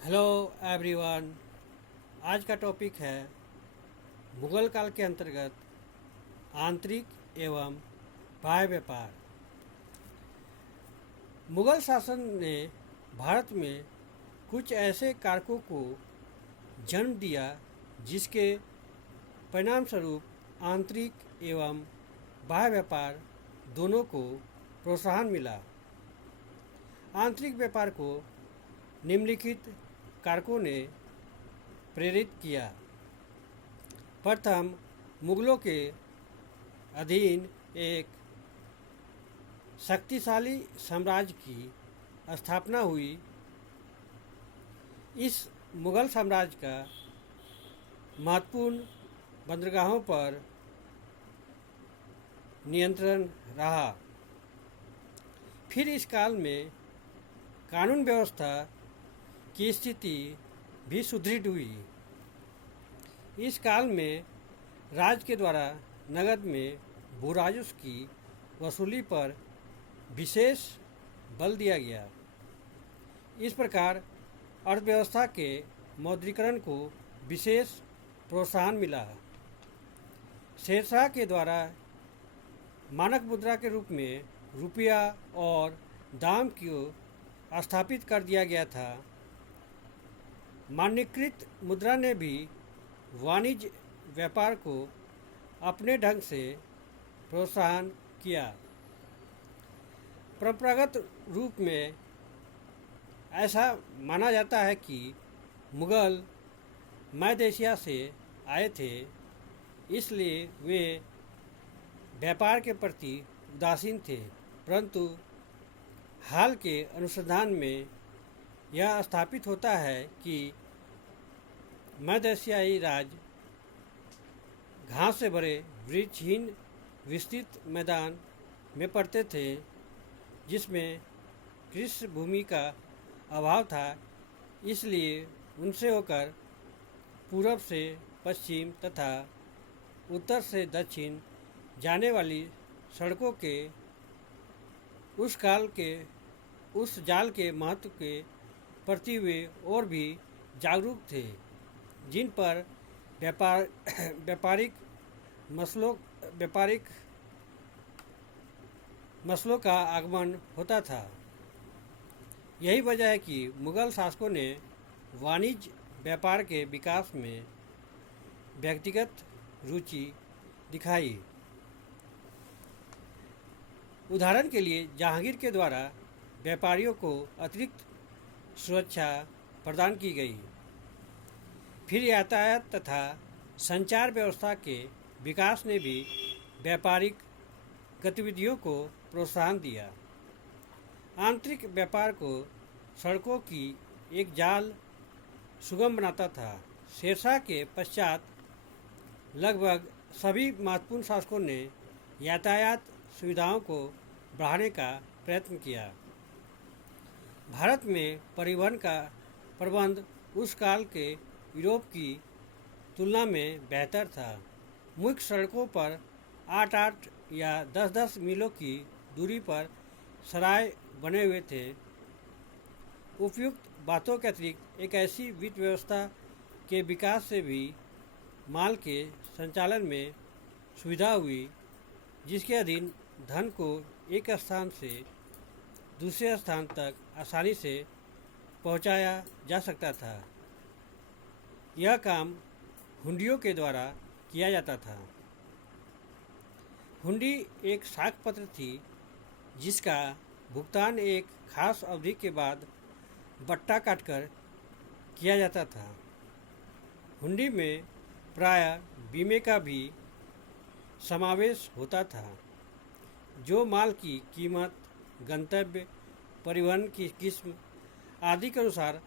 Hello everyone. आज का topic है मुगल काल के अंतर्गत आंतरिक एवं बाह्य व्यापार। मुगल शासन ने भारत में कुछ ऐसे कारकों को जन्म दिया जिसके परिणाम स्वरूप आंतरिक एवं बाह्य व्यापार दोनों को प्रोत्साहन मिला। आंतरिक व्यापार को निम्नलिखित कारकों ने प्रेरित किया। प्रथम, मुगलों के अधीन एक शक्तिशाली साम्राज्य की स्थापना हुई। इस मुगल साम्राज्य का महत्वपूर्ण बंदरगाहों पर नियंत्रण रहा। फिर इस काल में कानून व्यवस्था की स्थिति भी सुदृढ़ हुई। इस काल में राज्य के द्वारा नगद में भू राजस्व की वसूली पर विशेष बल दिया गया। इस प्रकार अर्थव्यवस्था के मौद्रीकरण को विशेष प्रोत्साहन मिला। शेरशाह के द्वारा मानक मुद्रा के रूप में रुपया और दाम को स्थापित कर दिया गया था। मानकीकृत मुद्रा ने भी वाणिज्य व्यापार को अपने ढंग से प्रोत्साहन किया। परंपरागत रूप में ऐसा माना जाता है कि मुगल मध्य एशिया से आए थे, इसलिए वे व्यापार के प्रति उदासीन थे। परंतु हाल के अनुसंधान में यह स्थापित होता है कि मध्य एशियाई राज्य घास से भरे वृक्षहीन विस्तृत मैदान में पड़ते थे, जिसमें कृषि भूमि का अभाव था। इसलिए उनसे होकर पूर्व से पश्चिम तथा उत्तर से दक्षिण जाने वाली सड़कों के उस जाल के महत्व के प्रति वे और भी जागरूक थे, जिन पर व्यापारिक मसलों का आगमन होता था। यही वजह है कि मुगल शासकों ने वाणिज्य व्यापार के विकास में व्यक्तिगत रुचि दिखाई। उदाहरण के लिए जहांगीर के द्वारा व्यापारियों को अतिरिक्त सुरक्षा प्रदान की गई। फिर यातायात तथा संचार व्यवस्था के विकास ने भी व्यापारिक गतिविधियों को प्रोत्साहन दिया। आंतरिक व्यापार को सड़कों की एक जाल सुगम बनाता था। शेरशाह के पश्चात लगभग सभी महत्वपूर्ण शासकों ने यातायात सुविधाओं को बढ़ाने का प्रयत्न किया। भारत में परिवहन का प्रबंध उस काल के यूरोप की तुलना में बेहतर था। मुख्य सड़कों पर 8-8 या 10-10 मीलों की दूरी पर सराय बने हुए थे। उपयुक्त बातों के अतिरिक्त एक ऐसी वित्त व्यवस्था के विकास से भी माल के संचालन में सुविधा हुई, जिसके अधीन धन को एक स्थान से दूसरे स्थान तक आसानी से पहुंचाया जा सकता था। यह काम हुंडियों के द्वारा किया जाता था। हुंडी एक साख पत्र थी, जिसका भुगतान एक खास अवधि के बाद बट्टा काटकर किया जाता था। हुंडी में प्रायः बीमे का भी समावेश होता था, जो माल की कीमत, गंतव्य, परिवहन की किस्म आदि के अनुसार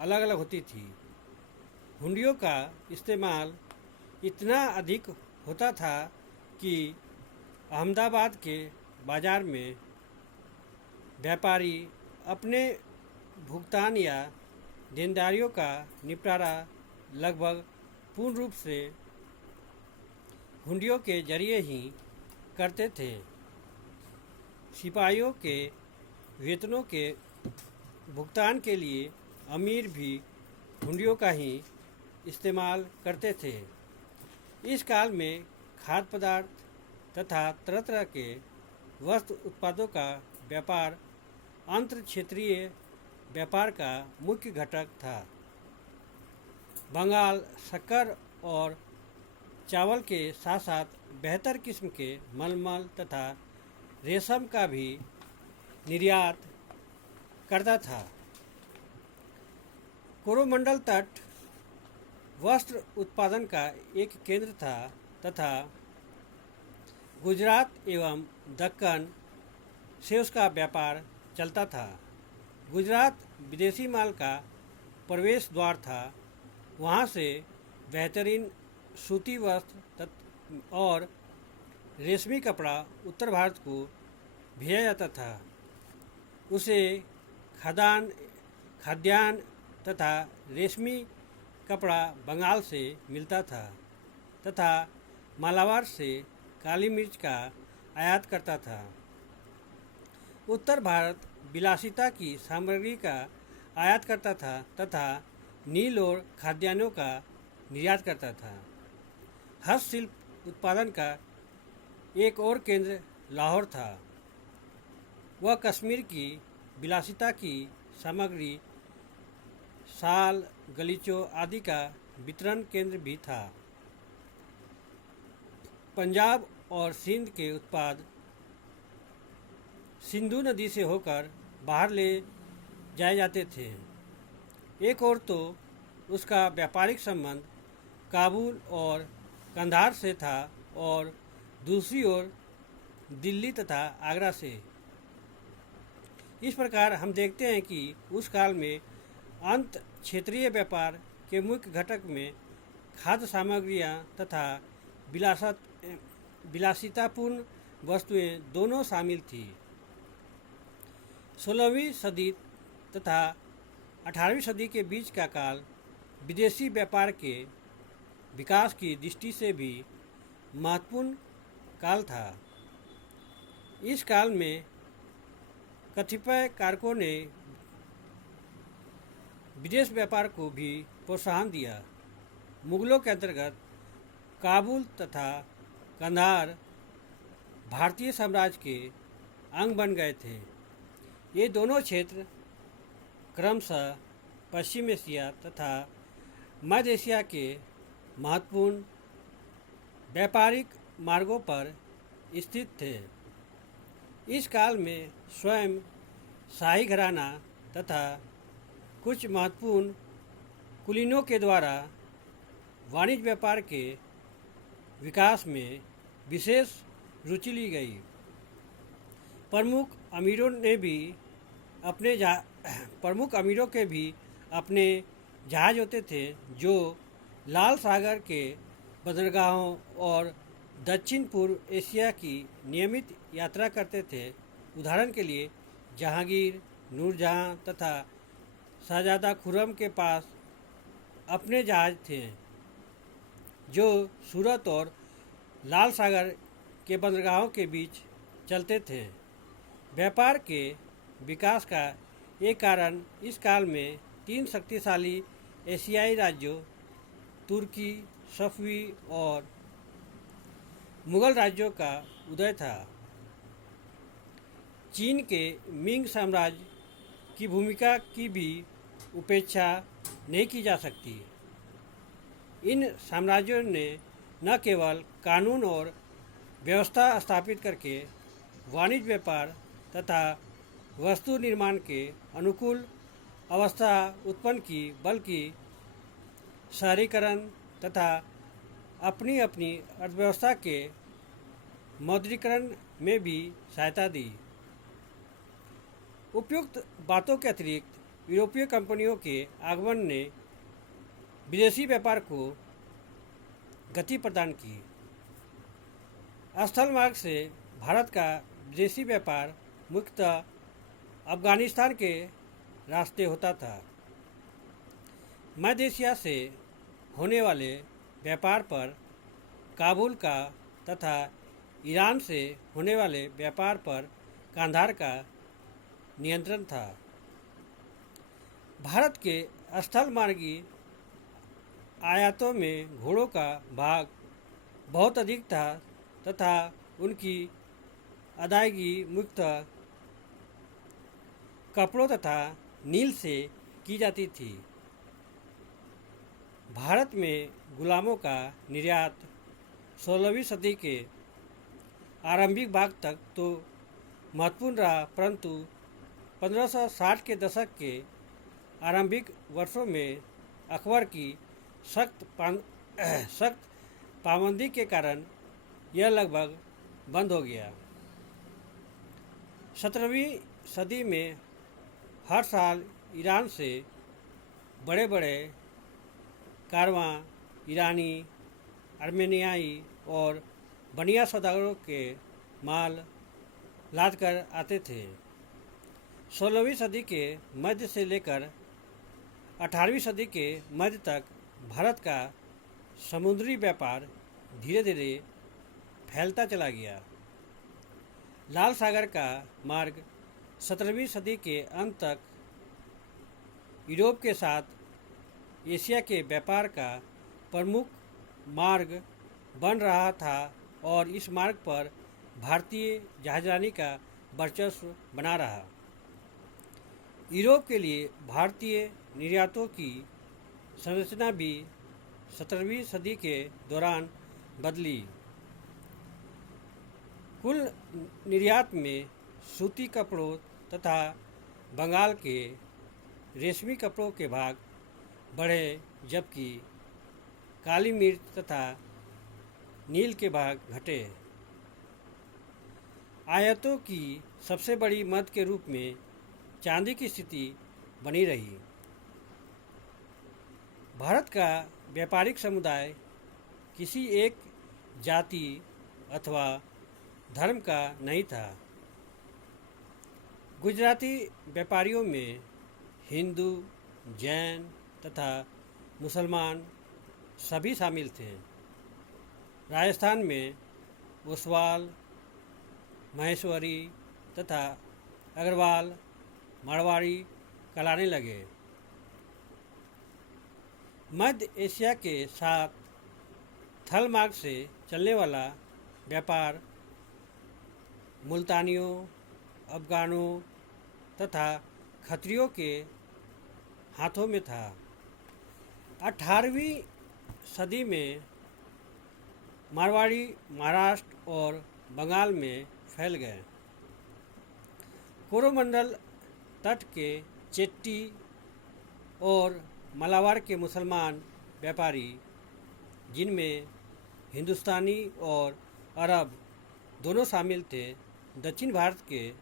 अलग अलग होती थी। हुंडियों का इस्तेमाल इतना अधिक होता था कि अहमदाबाद के बाजार में व्यापारी अपने भुगतान या देनदारियों का निपटारा लगभग पूर्ण रूप से हुंडियों के जरिए ही करते थे। सिपाहियों के वेतनों के भुगतान के लिए अमीर भी हुंडियों का ही इस्तेमाल करते थे। इस काल में खाद्य पदार्थ तथा तरह तरह के वस्त्र उत्पादों का व्यापार अंतर क्षेत्रीय व्यापार का मुख्य घटक था। बंगाल शक्कर और चावल के साथ साथ बेहतर किस्म के मलमल तथा रेशम का भी निर्यात करता था। कोरोमंडल तट वस्त्र उत्पादन का एक केंद्र था तथा गुजरात एवं दक्कन से उसका व्यापार चलता था। गुजरात विदेशी माल का प्रवेश द्वार था। वहाँ से बेहतरीन सूती वस्त्र और रेशमी कपड़ा उत्तर भारत को भेजा जाता था। उसे खाद्यान्न तथा रेशमी कपड़ा बंगाल से मिलता था तथा मालाबार से काली मिर्च का आयात करता था। उत्तर भारत विलासिता की सामग्री का आयात करता था तथा नील और खाद्यान्नों का निर्यात करता था। हस्तशिल्प उत्पादन का एक और केंद्र लाहौर था। वह कश्मीर की विलासिता की सामग्री शाल, गलीचों आदि का वितरण केंद्र भी था। पंजाब और सिंध के उत्पाद सिंधु नदी से होकर बाहर ले जाए जाते थे। एक ओर तो उसका व्यापारिक संबंध काबुल और कंधार से था और दूसरी ओर दिल्ली तथा आगरा से। इस प्रकार हम देखते हैं कि उस काल में अंत क्षेत्रीय व्यापार के मुख्य घटक में खाद्य सामग्रियां तथा विलासितापूर्ण वस्तुएं दोनों शामिल थी। 16वीं सदी तथा 18वीं सदी के बीच का काल विदेशी व्यापार के विकास की दृष्टि से भी महत्वपूर्ण काल था। इस काल में कतिपय कारकों ने विदेश व्यापार को भी प्रोत्साहन दिया। मुगलों के अंतर्गत काबुल तथा कंधार भारतीय साम्राज्य के अंग बन गए थे। ये दोनों क्षेत्र क्रमशः पश्चिम एशिया तथा मध्य एशिया के महत्वपूर्ण व्यापारिक मार्गों पर स्थित थे। इस काल में स्वयं शाही घराना तथा कुछ महत्वपूर्ण कुलीनों के द्वारा वाणिज्य व्यापार के विकास में विशेष रुचि ली गई। प्रमुख अमीरों के भी अपने जहाज होते थे जो लाल सागर के बंदरगाहों और दक्षिण पूर्व एशिया की नियमित यात्रा करते थे। उदाहरण के लिए जहांगीर, नूरजहां तथा शहजादा खुर्रम के पास अपने जहाज थे जो सूरत और लाल सागर के बंदरगाहों के बीच चलते थे। व्यापार के विकास का एक कारण इस काल में 3 शक्तिशाली एशियाई राज्यों तुर्की, सफवी और मुगल राज्यों का उदय था। चीन के मिंग साम्राज्य की भूमिका की भी उपेक्षा नहीं की जा सकती। इन साम्राज्यों ने न केवल कानून और व्यवस्था स्थापित करके वाणिज्य व्यापार तथा वस्तु निर्माण के अनुकूल अवस्था उत्पन्न की, बल्कि शहरीकरण तथा अपनी अपनी अर्थव्यवस्था के मौद्रीकरण में भी सहायता दी। उपयुक्त बातों के अतिरिक्त यूरोपीय कंपनियों के आगमन ने विदेशी व्यापार को गति प्रदान की। स्थल मार्ग से भारत का विदेशी व्यापार मुख्यतः अफगानिस्तान के रास्ते होता था। मध्य एशिया से होने वाले व्यापार पर काबुल का तथा ईरान से होने वाले व्यापार पर कांधार का नियंत्रण था। भारत के स्थल मार्गी आयातों में घोड़ों का भाग बहुत अधिक था तथा उनकी अदायगी मुख्यतः कपड़ों तथा नील से की जाती थी। भारत में गुलामों का निर्यात 16वीं सदी के आरंभिक भाग तक तो महत्वपूर्ण रहा, परंतु 1560 के दशक के आरंभिक वर्षों में अकबर की सख्त पाबंदी के कारण यह लगभग बंद हो गया। 17वीं सदी में हर साल ईरान से बड़े बड़े कारवां ईरानी, आर्मेनियाई और बनिया सौदागरों के माल लाद कर आते थे। 16वीं सदी के मध्य से लेकर 18वीं सदी के मध्य तक भारत का समुद्री व्यापार धीरे धीरे फैलता चला गया। लाल सागर का मार्ग 17वीं सदी के अंत तक यूरोप के साथ एशिया के व्यापार का प्रमुख मार्ग बन रहा था और इस मार्ग पर भारतीय जहाजरानी का वर्चस्व बना रहा। यूरोप के लिए भारतीय निर्यातों की संरचना भी 17वीं सदी के दौरान बदली। कुल निर्यात में सूती कपड़ों तथा बंगाल के रेशमी कपड़ों के भाग बढ़े, जबकि काली मिर्च तथा नील के भाग घटे। आयातों की सबसे बड़ी मद के रूप में चांदी की स्थिति बनी रही। भारत का व्यापारिक समुदाय किसी एक जाति अथवा धर्म का नहीं था। गुजराती व्यापारियों में हिंदू, जैन तथा मुसलमान सभी शामिल थे। राजस्थान में ओसवाल, महेश्वरी तथा अग्रवाल मारवाड़ी कहलाने लगे। मध्य एशिया के साथ थल मार्ग से चलने वाला व्यापार मुल्तानियों, अफगानों तथा खत्रियों के हाथों में था। 18वीं सदी में मारवाड़ी महाराष्ट्र और बंगाल में फैल गए। कोरोमंडल तट के चेट्टी और मालाबार के मुसलमान व्यापारी, जिनमें हिंदुस्तानी और अरब दोनों शामिल थे, दक्षिण भारत के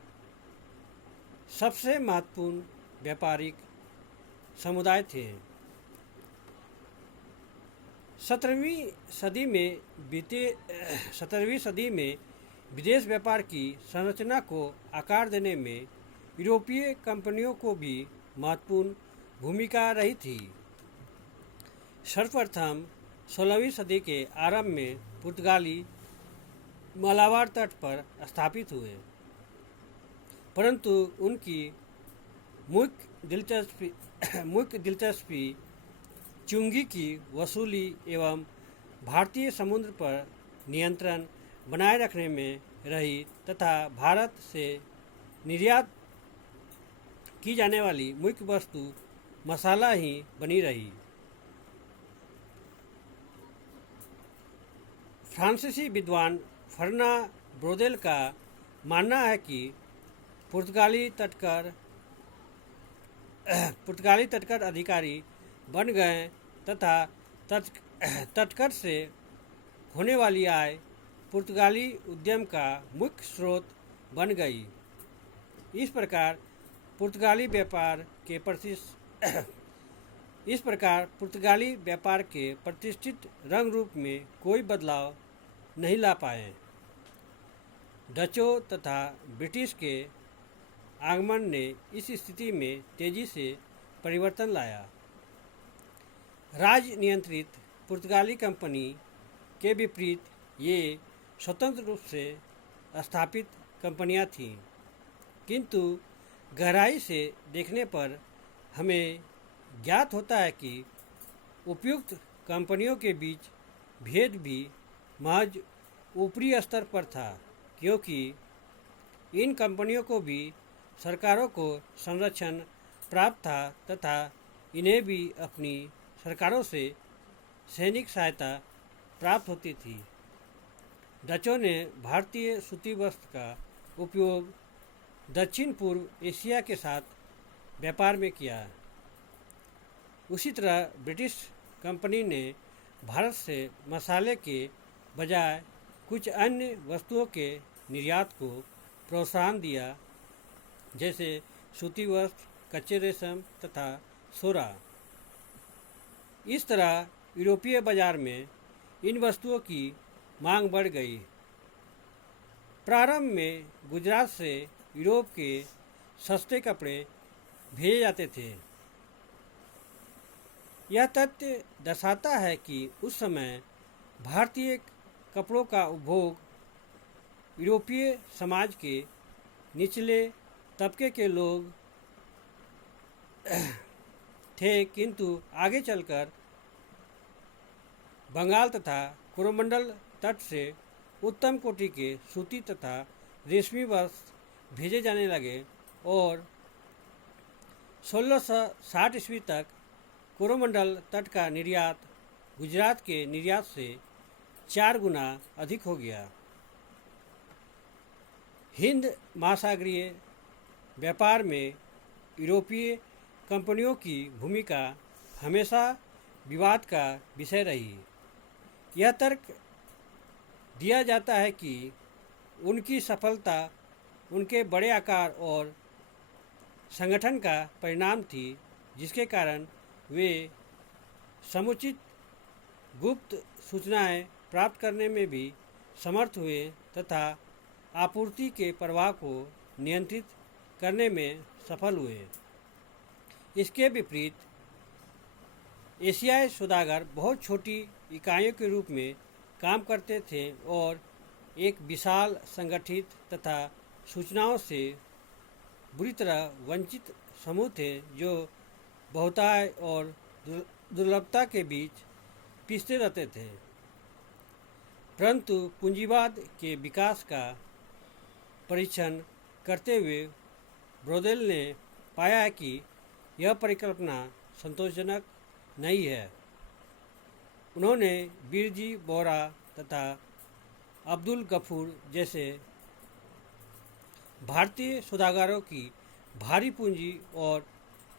सबसे महत्वपूर्ण व्यापारिक समुदाय थे। 17वीं सदी में विदेश व्यापार की संरचना को आकार देने में यूरोपीय कंपनियों को भी महत्वपूर्ण भूमिका रही थी। सर्वप्रथम 16वीं सदी के आरंभ में पुर्तगाली मालाबार तट पर स्थापित हुए, परंतु उनकी मुख्य दिलचस्पी चुंगी की वसूली एवं भारतीय समुद्र पर नियंत्रण बनाए रखने में रही तथा भारत से निर्यात की जाने वाली मुख्य वस्तु मसाला ही बनी रही। फ्रांसीसी विद्वान फर्ना ब्रोदेल का मानना है कि पुर्तगाली तटकर अधिकारी बन गए तथा तटकर से होने वाली आय पुर्तगाली उद्यम का मुख्य स्रोत बन गई। इस प्रकार पुर्तगाली व्यापार के प्रतिष्ठित रंग रूप में कोई बदलाव नहीं ला पाए। डचों तथा ब्रिटिश के आगमन ने इस स्थिति में तेजी से परिवर्तन लाया। राज नियंत्रित पुर्तगाली कंपनी के विपरीत ये स्वतंत्र रूप से स्थापित कंपनियां थीं, किंतु गहराई से देखने पर हमें ज्ञात होता है कि उपयुक्त कंपनियों के बीच भेद भी महज ऊपरी स्तर पर था, क्योंकि इन कंपनियों को भी सरकारों को संरक्षण प्राप्त था तथा इन्हें भी अपनी सरकारों से सैनिक सहायता प्राप्त होती थी। डचों ने भारतीय सूती वस्त्र का उपयोग दक्षिण पूर्व एशिया के साथ व्यापार में किया। उसी तरह ब्रिटिश कंपनी ने भारत से मसाले के बजाय कुछ अन्य वस्तुओं के निर्यात को प्रोत्साहन दिया, जैसे सूती वस्त्र, कच्चे रेशम तथा सोरा। इस तरह यूरोपीय बाजार में इन वस्तुओं की मांग बढ़ गई। प्रारंभ में गुजरात से यूरोप के सस्ते कपड़े भेजे जाते थे। यह तथ्य दर्शाता है कि उस समय भारतीय कपड़ों का उपभोग यूरोपीय समाज के निचले तबके के लोग थे, किंतु आगे चलकर बंगाल तथा कोरोमंडल तट से उत्तम कोटि के सूती तथा रेशमी वस्त्र भेजे जाने लगे और 1660 ईस्वी तक कोरोमंडल तट का निर्यात गुजरात के निर्यात से 4 गुना अधिक हो गया। हिंद महासागरीय व्यापार में यूरोपीय कंपनियों की भूमिका हमेशा विवाद का विषय रही। यह तर्क दिया जाता है कि उनकी सफलता उनके बड़े आकार और संगठन का परिणाम थी, जिसके कारण वे समुचित गुप्त सूचनाएं प्राप्त करने में भी समर्थ हुए तथा आपूर्ति के प्रवाह को नियंत्रित करने में सफल हुए। इसके विपरीत एशियाई सौदागर बहुत छोटी इकाइयों के रूप में काम करते थे और एक विशाल संगठित तथा सूचनाओं से बुरी तरह वंचित समूह थे, जो बहुताय और दुर्लभता के बीच पिसते रहते थे। परंतु पूंजीवाद के विकास का परीक्षण करते हुए ब्रोदेल ने पाया है कि यह परिकल्पना संतोषजनक नहीं है। उन्होंने बिरजी बोहरा तथा अब्दुल गफूर जैसे भारतीय सौदागरों की भारी पूंजी और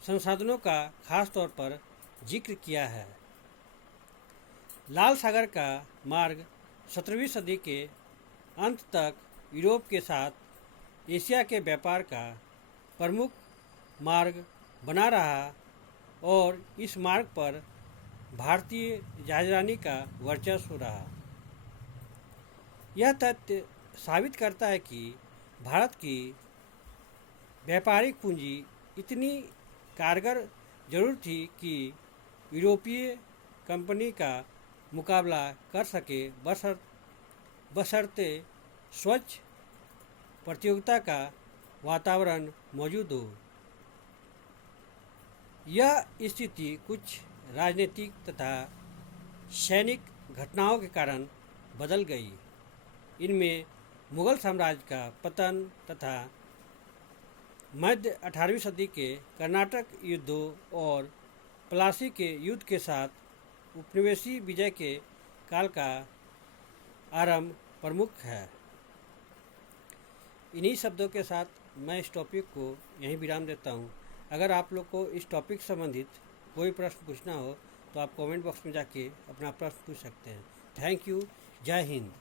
संसाधनों का खास तौर पर जिक्र किया है। लाल सागर का मार्ग 17वीं सदी के अंत तक यूरोप के साथ एशिया के व्यापार का प्रमुख मार्ग बना रहा और इस मार्ग पर भारतीय जहाजरानी का वर्चस्व रहा। यह तथ्य साबित करता है कि भारत की व्यापारिक पूंजी इतनी कारगर जरूर थी कि यूरोपीय कंपनी का मुकाबला कर सके, बशर्ते स्वच्छ प्रतियोगिता का वातावरण मौजूद हो। यह स्थिति कुछ राजनीतिक तथा सैनिक घटनाओं के कारण बदल गई। इनमें मुगल साम्राज्य का पतन तथा मध्य 18वीं सदी के कर्नाटक युद्धों और प्लासी के युद्ध के साथ उपनिवेशी विजय के काल का आरंभ प्रमुख है। इन्हीं शब्दों के साथ मैं इस टॉपिक को यहीं विराम देता हूँ। अगर आप लोग को इस टॉपिक संबंधित कोई प्रश्न पूछना हो तो आप कमेंट बॉक्स में जाके अपना प्रश्न पूछ सकते हैं। Thank you. जय हिंद।